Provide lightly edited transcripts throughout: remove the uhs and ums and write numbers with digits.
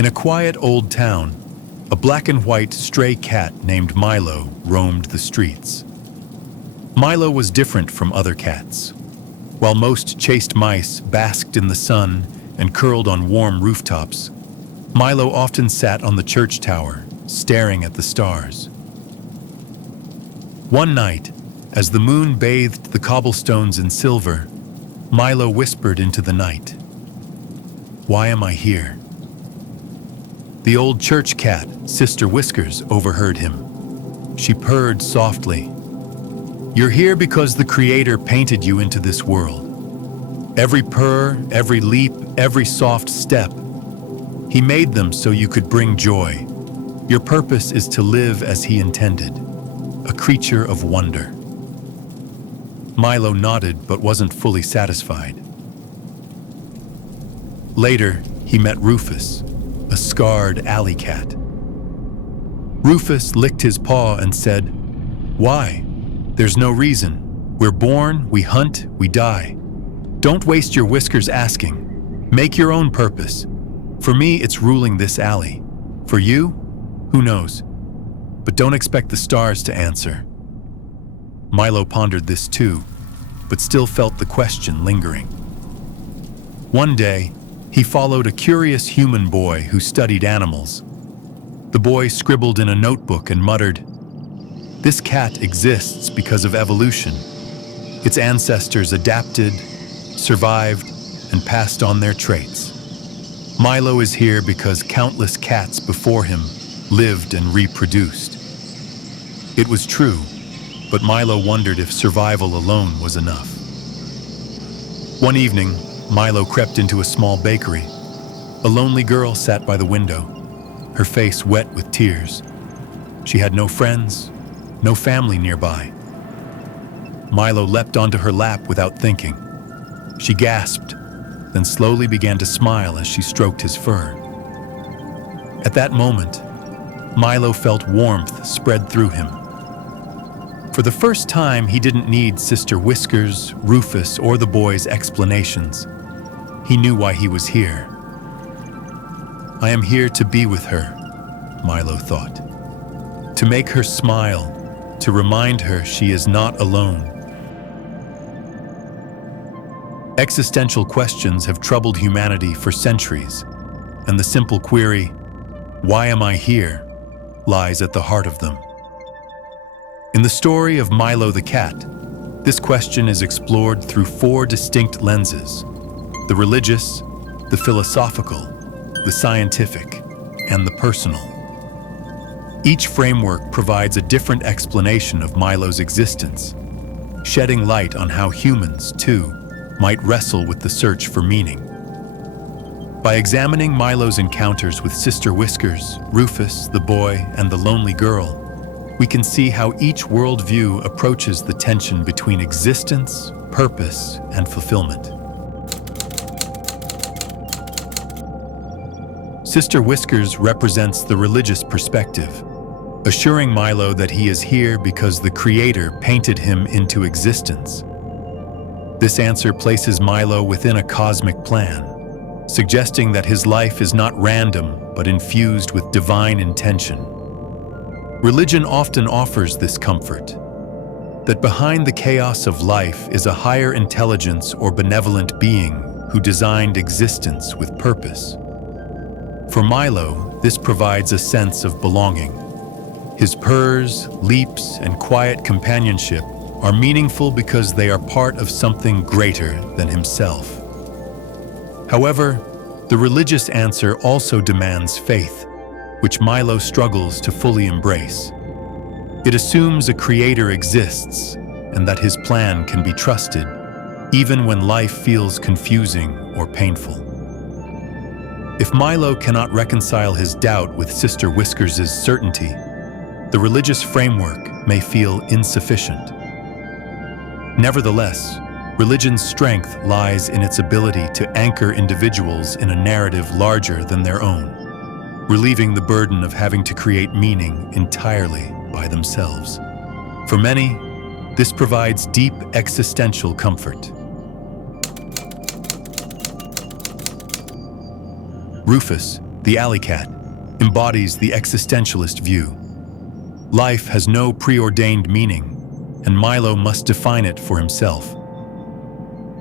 In a quiet old town, a black and white stray cat named Milo roamed the streets. Milo was different from other cats. While most chased mice basked in the sun and curled on warm rooftops, Milo often sat on the church tower, staring at the stars. One night, as the moon bathed the cobblestones in silver, Milo whispered into the night, "Why am I here?" The old church cat, Sister Whiskers, overheard him. She purred softly. "You're here because the Creator painted you into this world. Every purr, every leap, every soft step, He made them so you could bring joy. Your purpose is to live as He intended, a creature of wonder." Milo nodded but wasn't fully satisfied. Later, he met Rufus, a scarred alley cat. Rufus licked his paw and said, "Why? There's no reason. We're born, we hunt, we die. Don't waste your whiskers asking. Make your own purpose. For me, it's ruling this alley. For you, who knows? But don't expect the stars to answer." Milo pondered this too, but still felt the question lingering. One day, he followed a curious human boy who studied animals. The boy scribbled in a notebook and muttered, "This cat exists because of evolution. Its ancestors adapted, survived, and passed on their traits. Milo is here because countless cats before him lived and reproduced." It was true, but Milo wondered if survival alone was enough. One evening, Milo crept into a small bakery. A lonely girl sat by the window, her face wet with tears. She had no friends, no family nearby. Milo leapt onto her lap without thinking. She gasped, then slowly began to smile as she stroked his fur. At that moment, Milo felt warmth spread through him. For the first time, he didn't need Sister Whiskers, Rufus, or the boy's explanations. He knew why he was here. "I am here to be with her," Milo thought. "To make her smile, to remind her she is not alone." Existential questions have troubled humanity for centuries, and the simple query, "Why am I here?" lies at the heart of them. In the story of Milo the cat, this question is explored through four distinct lenses: the religious, the philosophical, the scientific, and the personal. Each framework provides a different explanation of Milo's existence, shedding light on how humans, too, might wrestle with the search for meaning. By examining Milo's encounters with Sister Whiskers, Rufus, the boy, and the lonely girl, we can see how each worldview approaches the tension between existence, purpose, and fulfillment. Sister Whiskers represents the religious perspective, assuring Milo that he is here because the Creator painted him into existence. This answer places Milo within a cosmic plan, suggesting that his life is not random but infused with divine intention. Religion often offers this comfort, that behind the chaos of life is a higher intelligence or benevolent being who designed existence with purpose. For Milo, this provides a sense of belonging. His purrs, leaps, and quiet companionship are meaningful because they are part of something greater than himself. However, the religious answer also demands faith, which Milo struggles to fully embrace. It assumes a creator exists and that his plan can be trusted, even when life feels confusing or painful. If Milo cannot reconcile his doubt with Sister Whiskers' certainty, the religious framework may feel insufficient. Nevertheless, religion's strength lies in its ability to anchor individuals in a narrative larger than their own, relieving the burden of having to create meaning entirely by themselves. For many, this provides deep existential comfort. Rufus, The alley cat embodies the existentialist view. Life has no preordained meaning, and Milo must define it for himself.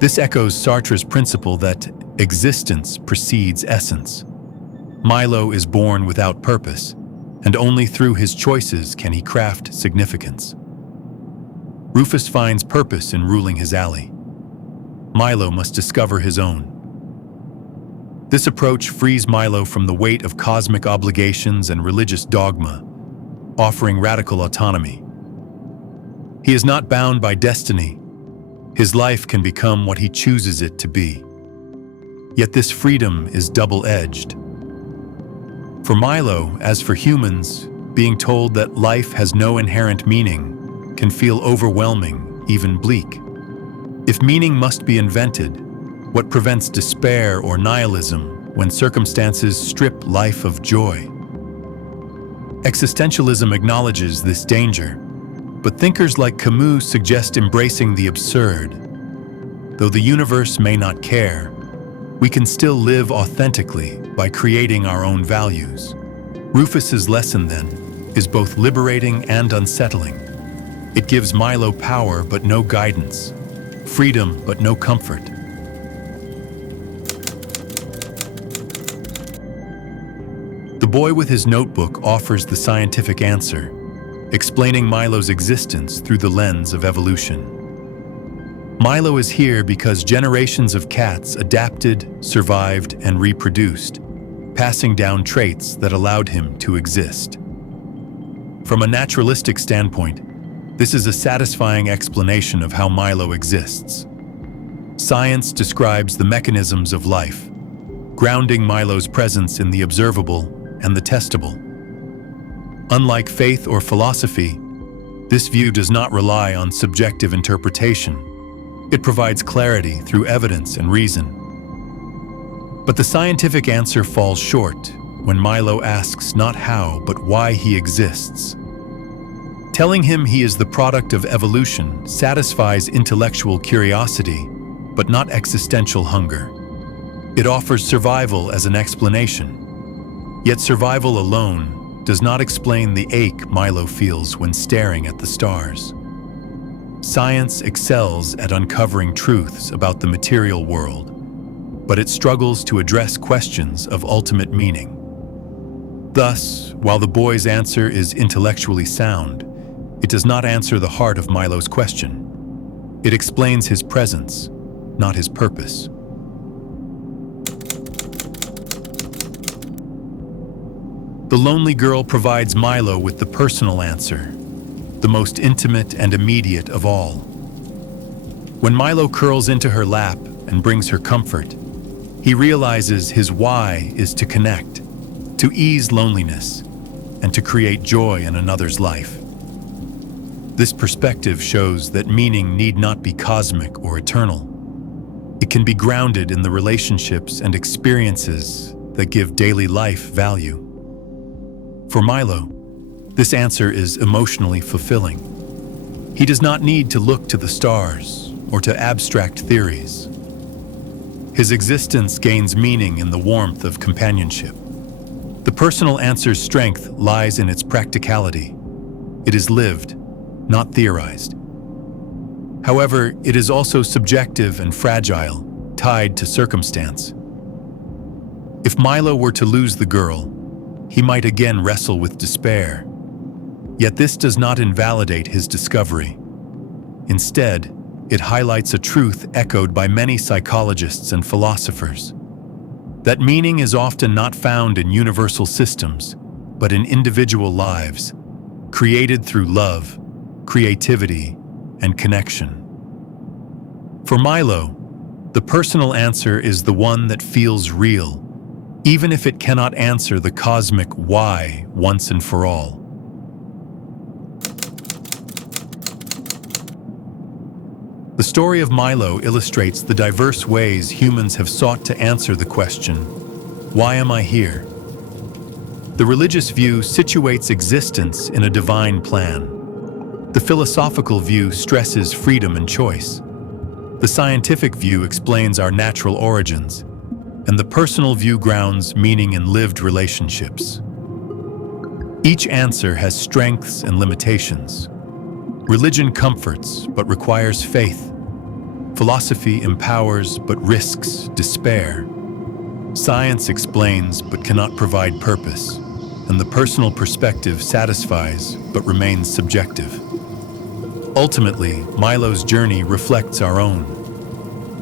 This echoes Sartre's principle that existence precedes essence. Milo is born without purpose, and only through his choices can he craft significance. Rufus finds purpose in ruling his alley. Milo must discover his own. This approach frees Milo from the weight of cosmic obligations and religious dogma, offering radical autonomy. He is not bound by destiny. His life can become what he chooses it to be. Yet this freedom is double-edged. For Milo, as for humans, being told that life has no inherent meaning can feel overwhelming, even bleak. If meaning must be invented, what prevents despair or nihilism when circumstances strip life of joy? Existentialism acknowledges this danger, but thinkers like Camus suggest embracing the absurd. Though the universe may not care, we can still live authentically by creating our own values. Rufus's lesson, then, is both liberating and unsettling. It gives Milo power but no guidance, freedom but no comfort. The boy with his notebook offers the scientific answer, explaining Milo's existence through the lens of evolution. Milo is here because generations of cats adapted, survived, and reproduced, passing down traits that allowed him to exist. From a naturalistic standpoint, this is a satisfying explanation of how Milo exists. Science describes the mechanisms of life, grounding Milo's presence in the observable and the testable. Unlike faith or philosophy, this view does not rely on subjective interpretation. It provides clarity through evidence and reason. But the scientific answer falls short when Milo asks not how, but why he exists. Telling him he is the product of evolution satisfies intellectual curiosity, but not existential hunger. It offers survival as an explanation. Yet survival alone does not explain the ache Milo feels when staring at the stars. Science excels at uncovering truths about the material world, but it struggles to address questions of ultimate meaning. Thus, while the boy's answer is intellectually sound, it does not answer the heart of Milo's question. It explains his presence, not his purpose. The lonely girl provides Milo with the personal answer, the most intimate and immediate of all. When Milo curls into her lap and brings her comfort, he realizes his why is to connect, to ease loneliness, and to create joy in another's life. This perspective shows that meaning need not be cosmic or eternal. It can be grounded in the relationships and experiences that give daily life value. For Milo, this answer is emotionally fulfilling. He does not need to look to the stars or to abstract theories. His existence gains meaning in the warmth of companionship. The personal answer's strength lies in its practicality. It is lived, not theorized. However, it is also subjective and fragile, tied to circumstance. If Milo were to lose the girl, he might again wrestle with despair. Yet this does not invalidate his discovery. Instead, it highlights a truth echoed by many psychologists and philosophers: that meaning is often not found in universal systems, but in individual lives, created through love, creativity, and connection. For Milo, the personal answer is the one that feels real, even if it cannot answer the cosmic why once and for all. The story of Milo illustrates the diverse ways humans have sought to answer the question, why am I here? The religious view situates existence in a divine plan. The philosophical view stresses freedom and choice. The scientific view explains our natural origins, and the personal view grounds meaning in lived relationships. Each answer has strengths and limitations. Religion comforts but requires faith. Philosophy empowers but risks despair. Science explains but cannot provide purpose, and the personal perspective satisfies but remains subjective. Ultimately, Milo's journey reflects our own.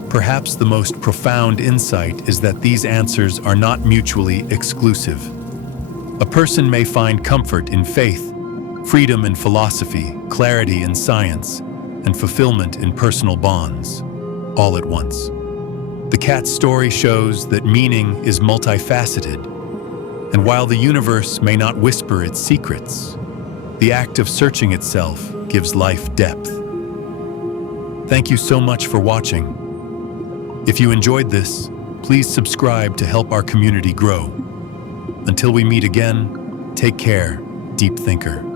Perhaps the most profound insight is that these answers are not mutually exclusive. A person may find comfort in faith, freedom in philosophy, clarity in science, and fulfillment in personal bonds, all at once. The cat's story shows that meaning is multifaceted, and while the universe may not whisper its secrets, the act of searching itself gives life depth. Thank you so much for watching. If you enjoyed this, please subscribe to help our community grow. Until we meet again, take care, deep thinker.